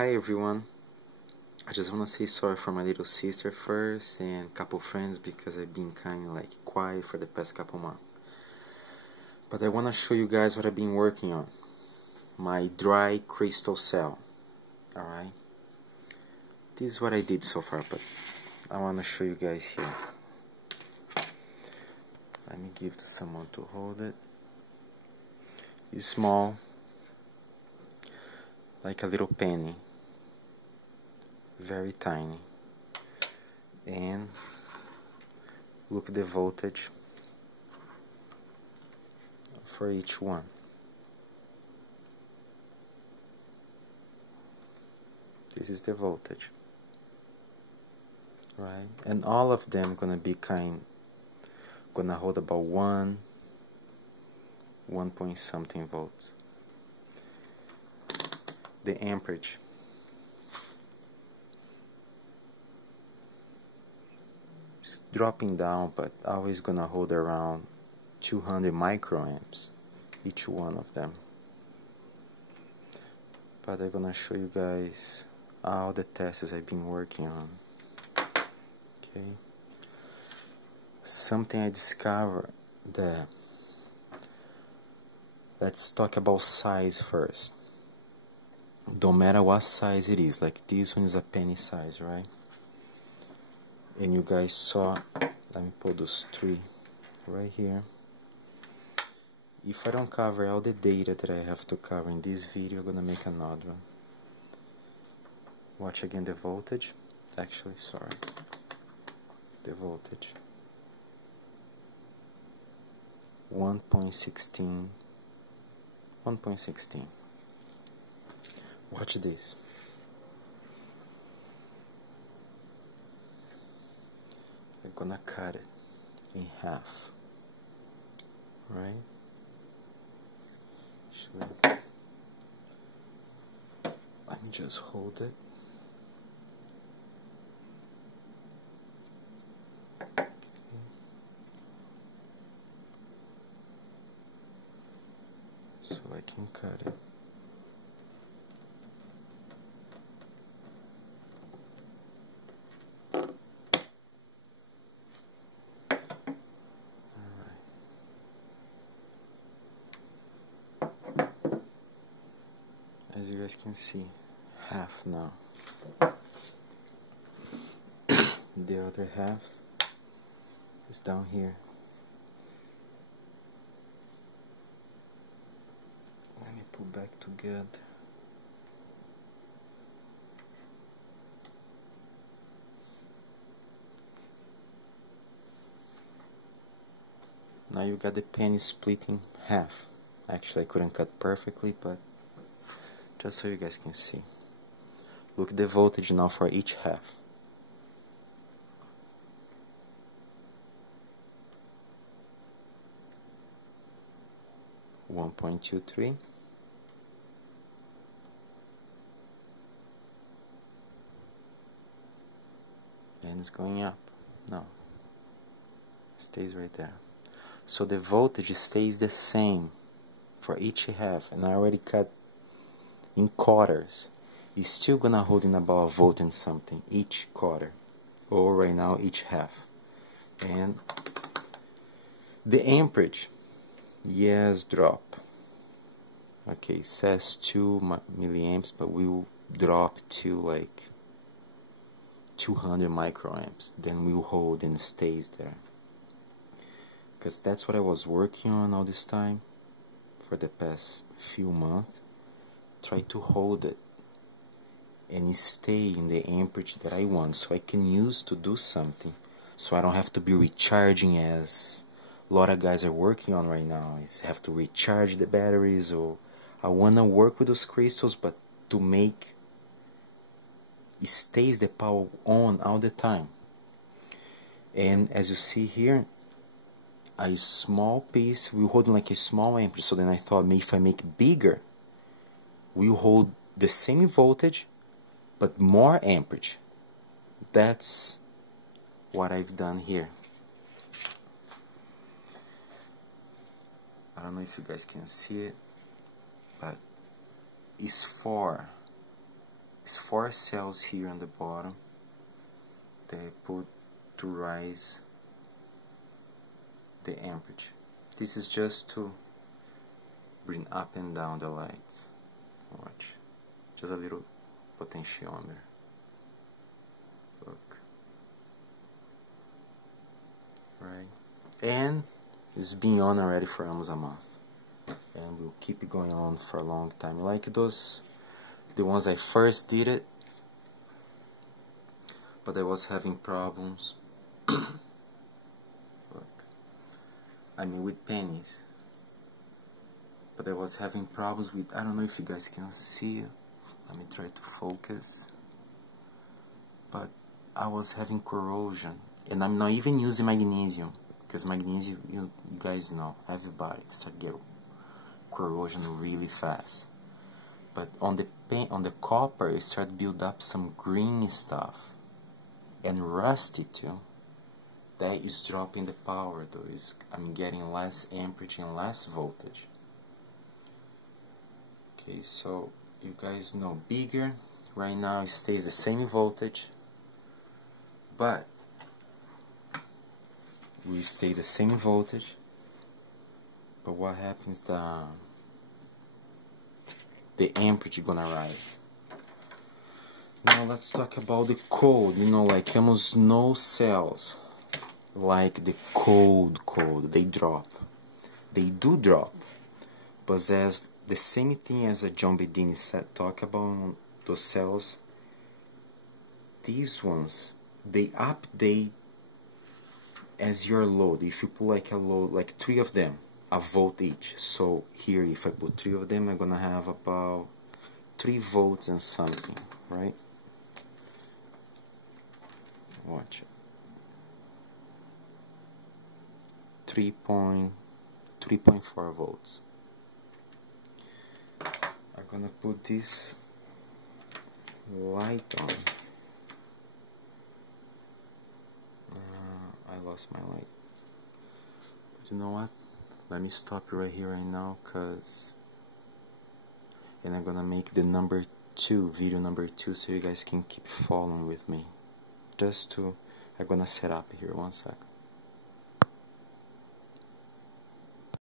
Hi everyone, I just want to say sorry for my little sister first and couple friends because I've been kind of like quiet for the past couple months. But I want to show you guys what I've been working on. My dry crystal cell. Alright. This is what I did so far, but I want to show you guys here. Let me give to someone to hold it. It's small, like a little penny. Very tiny. And look at the voltage for each one. This is the voltage, right? And all of them gonna be gonna hold about 1 point something volts. The amperage is dropping down, but always gonna hold around 200 microamps, each one of them. But I'm gonna show you guys all the tests I've been working on. Okay. Something I discovered that, let's talk about size first. Don't matter what size it is, like this one is a penny size, right? And you guys saw, let me put those 3 right here. If I don't cover all the data that I have to cover in this video, I'm gonna make another one. Watch again the voltage. Actually, sorry. The voltage. 1.16. 1.16. Watch this. I'm gonna cut it in half. Right? Let me just hold it. So I can cut it. As you guys can see, half now. The other half is down here. Let me put back together. Now you got the penny split in half. Actually, I couldn't cut perfectly, but just so you guys can see. Look at the voltage now for each half. .23. And it's going up. No. It stays right there. So the voltage stays the same for each half. And I already cut in quarters. It's still gonna hold in about a volt and something each quarter, or right now each half. And the amperage, yes, drop. Okay, it says 2 milliamps, but we'll drop to like 200 microamps. Then we'll hold and it stays there, because that's what I was working on all this time for the past few months. Try to hold it and stay in the amperage that I want, so I can use to do something, so I don't have to be recharging as a lot of guys are working on right now. Is have to recharge the batteries, or I want to work with those crystals, but to make it stays the power on all the time. And as you see here, a small piece will hold like a small amperage. So then I thought, maybe if I make bigger, we'll hold the same voltage but more amperage. That's what I've done here. I don't know if you guys can see it, but it's 4 It's 4 cells here on the bottom that I put to rise the amperage. This is just to bring up and down the lights. Watch, just a little potentiometer. Look, right, and it's been on already for almost a month, and we'll keep it going on for a long time. Like those, the ones I first did it, but I was having problems. Look, I mean with pennies, but I was having problems with, I don't know if you guys can see, let me try to focus, but I was having corrosion, and I'm not even using magnesium, because magnesium, you guys know, everybody start to get corrosion really fast. But on the paint, on the copper, it started to build up some green stuff, and rusty too. That is dropping the power though. I'm getting less amperage and less voltage. Okay, so you guys know, bigger right now it stays the same voltage, but we stay the same voltage. But what happens, the amperage gonna rise. Now let's talk about the cold. You know, like almost no cells, like the cold, they drop. They do drop, but as the same thing as a John Bedini said, talk about those cells. These ones, they update as your load. If you put like a load, like 3 of them, a volt each. So here, if I put 3 of them, I'm gonna have about 3 volts and something, right? Watch it. 3.4 volts. I'm gonna put this light on. I lost my light. But you know what? Let me stop it right here right now, and I'm gonna make the number 2, video number 2, so you guys can keep following with me. I'm gonna set up here 1 second.